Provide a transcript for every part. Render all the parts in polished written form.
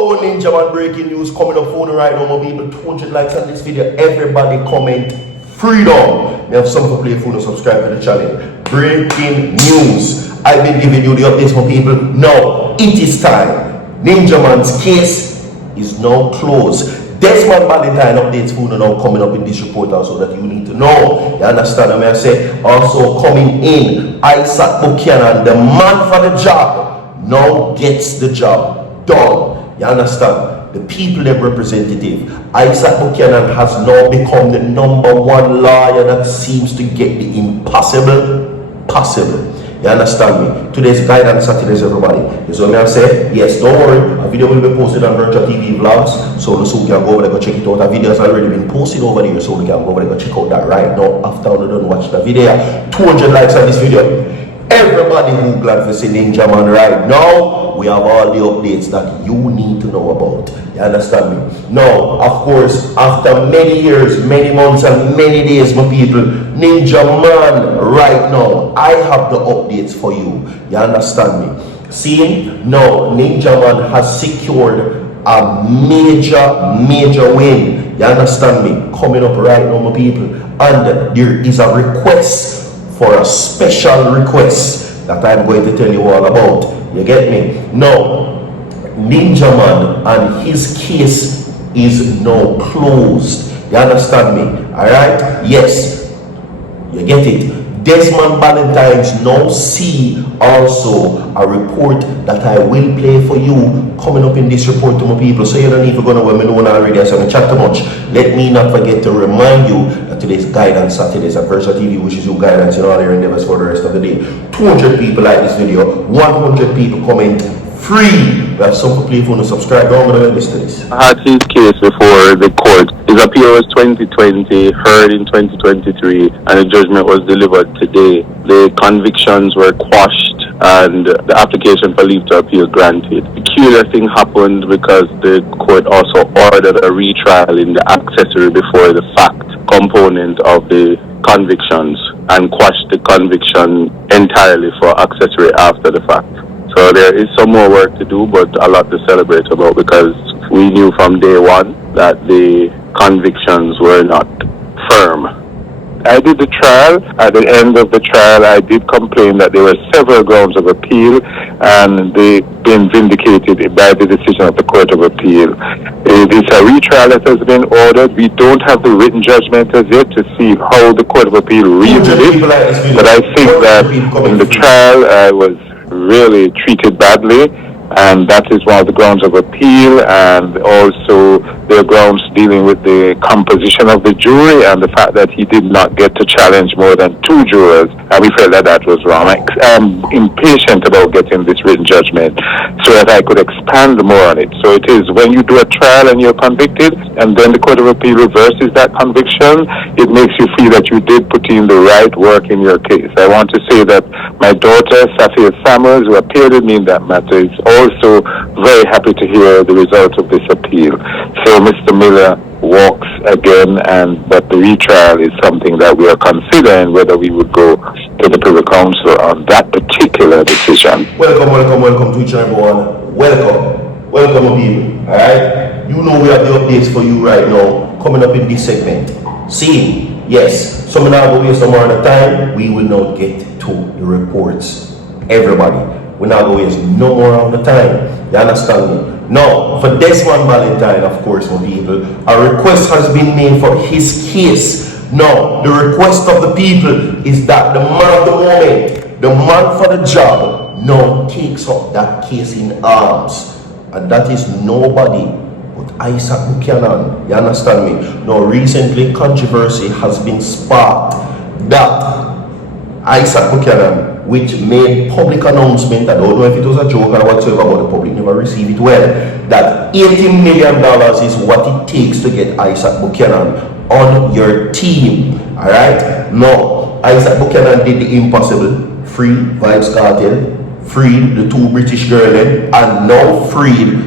Yo, Ninja Man, breaking news coming up for you right now, my people. 200 likes on this video. Everybody comment freedom. We have something to play for you. Subscribe to the channel. Breaking news. I've been giving you the updates, my people. Now, it is time. Ninja Man's case is now closed. Desmond Valentine updates for you now coming up in this report also that you need to know. You understand what I say? Also coming in, Isaac Buchanan, the man for the job, now gets the job done. You understand? The people and representative, Isaac Buchanan has now become the #1 lawyer that seems to get the impossible possible. You understand me? Today's guidance Saturdays, everybody. Is what I say. Yes, don't worry. A video will be posted on Virtual TV Vlogs. So you can go over there, go check it out. A video has already been posted over there. So you can go over there, go check out that right now. After you done watch the video. 200 likes on this video. Everybody who glad for seeing Ninja Man right now, we have all the updates that you need to know about. You understand me? Now, of course, after many years, many months, and many days, my people, Ninja Man right now, I have the updates for you. You understand me? See, now Ninja Man has secured a major win. You understand me? Coming up right now, my people, and there is a request for a special request that I'm going to tell you all about. You get me? Now, Ninja Man and his case is now closed. You understand me? Alright? Yes. You get it? Desmond Valentine's now see also a report that I will play for you coming up in this report to my people. So you don't need to go nowhere. I know already. I said chat too much. Let me not forget to remind you that today's guidance Saturdays at Virtual TV, which is your guidance in all your endeavors for the rest of the day. 200 people like this video, 100 people comment free. We have some to play for you. Subscribe. Don't go to listen to this. I had his case before the court. His appeal was 2020, heard in 2023, and the judgment was delivered today. The convictions were quashed and the application for leave to appeal granted. The peculiar thing happened because the court also ordered a retrial in the accessory before the fact component of the convictions and quashed the conviction entirely for accessory after the fact. So there is some more work to do, but a lot to celebrate about because we knew from day one that the convictions were not firm. I did the trial. At the end of the trial, I did complain that there were several grounds of appeal and they've been vindicated by the decision of the Court of Appeal. It is a retrial that has been ordered. We don't have the written judgment as yet to see how the Court of Appeal reads it, but I think that in the trial I was really treated badly, and that is one of the grounds of appeal, and also the grounds dealing with the composition of the jury and the fact that he did not get to challenge more than 2 jurors, and we felt that that was wrong. I'm impatient about getting this written judgment so that I could expand more on it. So it is when you do a trial and you're convicted and then the Court of Appeal reverses that conviction, it makes you feel that you did put in the right work in your case. I want to say that my daughter, Safia Samuels, who appeared with me in that matter, is also very happy to hear the result of this appeal. So Mr. Miller walks again, but the retrial is something that we are considering whether we would go to the Privy Council on that particular decision. Welcome to each and everyone. Welcome people. Alright? You know we have the updates for you right now coming up in this segment. See, yes, so we're not going to waste no more of the time. We will now get to the reports. Everybody, we're not going to waste no more of the time. You understand me? Now, for Desmond Valentine, of course, my people, a request has been made for his case. Now, the request of the people is that the man of the moment, the man for the job, now takes up that case in arms. And that is nobody but Isaac Buchanan. You understand me? Now, recently, controversy has been sparked that Isaac Buchanan, which made public announcement, I don't know if it was a joke or whatsoever, but the public never received it well, that $80 million is what it takes to get Isaac Buchanan on your team. Alright? Now, Isaac Buchanan did the impossible, freed Vybz Kartel, freed the 2 British girls, and now freed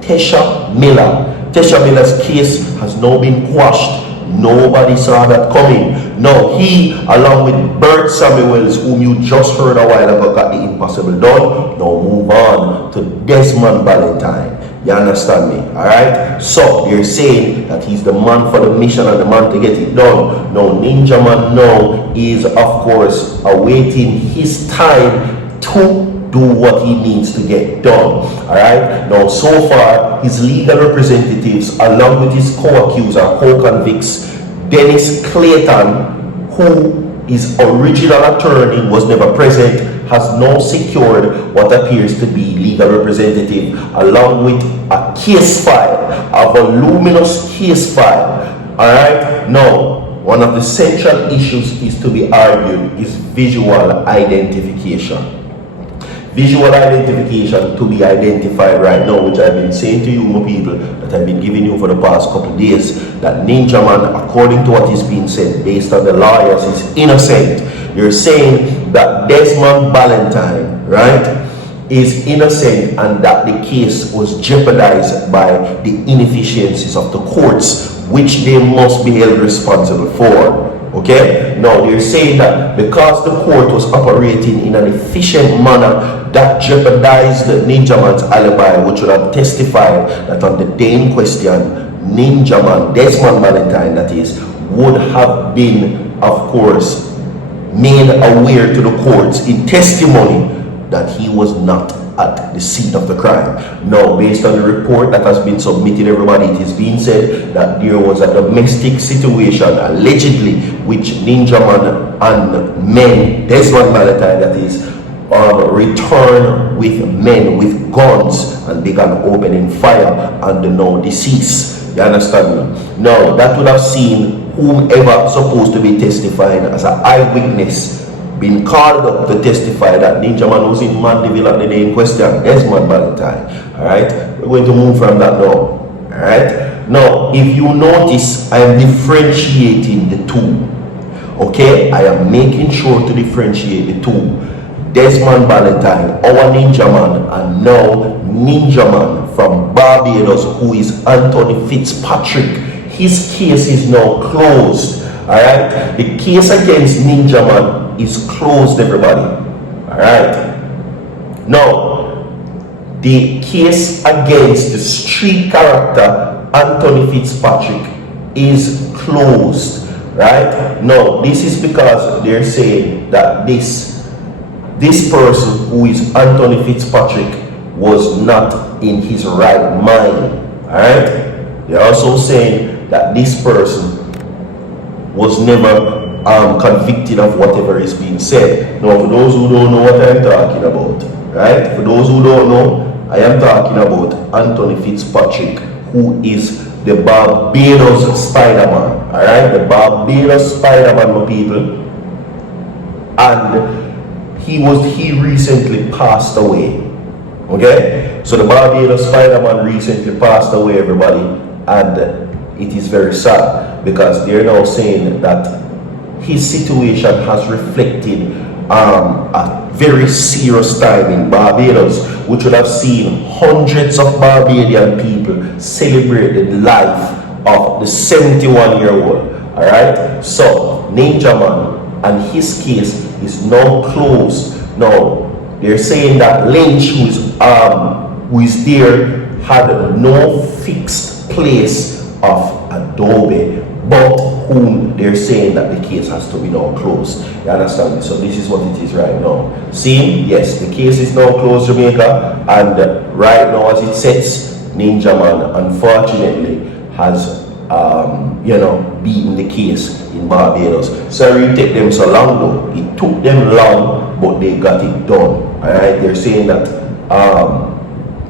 Tesha Miller. Tesha Miller's case has now been quashed. Nobody saw that coming. Now he, along with Bert Samuels, whom you just heard a while ago, got the impossible done. Now move on to Desmond Valentine. You understand me? Alright? So they're saying that he's the man for the mission and the man to get it done. Now Ninja Man now is of course awaiting his time to do what he needs to get done. Alright? Now so far his legal representatives along with his co-accuser, co-convicts, Dennis Clayton, who his original attorney was never present, has now secured what appears to be legal representative along with a case file, a voluminous case file. Alright, now one of the central issues is to be argued is visual identification. Visual identification to be identified right now, which I've been saying to you, my people, that I've been giving you for the past couple of days, that Ninja Man, according to what is being said, based on the lawyers, is innocent. You're saying that Desmond Valentine, right, is innocent and that the case was jeopardized by the inefficiencies of the courts, which they must be held responsible for. Okay, now they're saying that because the court was operating in an efficient manner, that jeopardized Ninja Man's alibi, which would have testified that on the day in question, Ninja Man, Desmond Valentine that is, would have been, of course, made aware to the courts in testimony that he was not at the scene of the crime. Now, based on the report that has been submitted, everybody, it is being said that there was a domestic situation, allegedly, which Ninja Man and men, Desmond Valentine that is, returned with men with guns and began opening fire on the now deceased. You understand me? Now, that would have seen whomever supposed to be testifying as an eyewitness been called up to testify that Ninja Man was in Mandeville at the day in question, Desmond Valentine. Alright, we're going to move from that now. Alright, now if you notice, I am differentiating the two. Okay, I am making sure to differentiate the two. Desmond Valentine, our Ninja Man, and now Ninja Man from Barbados, who is Anthony Fitzpatrick. His case is now closed. Alright, the case against Ninja Man is closed, everybody. Alright, now the case against the street character Anthony Fitzpatrick is closed. Right now, this is because they're saying that this person who is Anthony Fitzpatrick was not in his right mind. Alright, they're also saying that this person was never convicted of whatever is being said. Now, for those who don't know what I'm talking about, right? For those who don't know, I am talking about Anthony Fitzpatrick, who is the Barbados Spiderman. Alright? The Barbados Spiderman, my people. And he recently passed away. Okay? So the Barbados Spiderman recently passed away, everybody. And it is very sad because they're now saying that his situation has reflected a very serious time in Barbados, which would have seen hundreds of Barbadian people celebrate the life of the 71-year-old. Alright? So, Ninja Man and his case is now closed. Now, they're saying that Lynch, who is there, had no fixed place of Adobe, but whom they're saying that the case has to be now closed. You understand me? So this is what it is right now. See, yes, the case is now closed, Jamaica, and right now as it sets, Ninja Man unfortunately has beaten the case in Barbados. Sorry it took them so long though. It took them long, but they got it done. Alright, they're saying that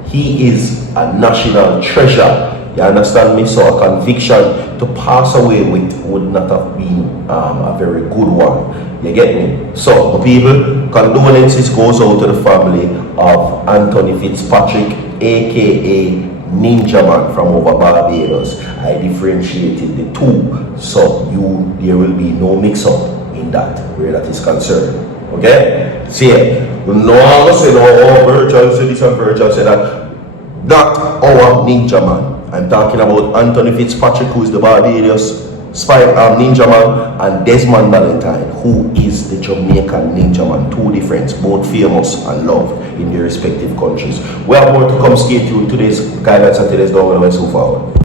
he is a national treasure. You understand me? So a conviction to pass away with would not have been a very good one. You get me? So, people, condolences goes out to the family of Anthony Fitzpatrick, aka Ninja Man from over Barbados. I differentiated the two, so there will be no mix-up in that where that is concerned. Okay? See, no one say no, Virgil said this and Virgil said that. Not our Ninja Man. I'm talking about Anthony Fitzpatrick, who is the Barbados Ninja Man, and Desmond Valentine, who is the Jamaican Ninja Man. Two different, both famous and loved in their respective countries. We have more to come. Stay tuned. Today's guidance and today's down when I so forward.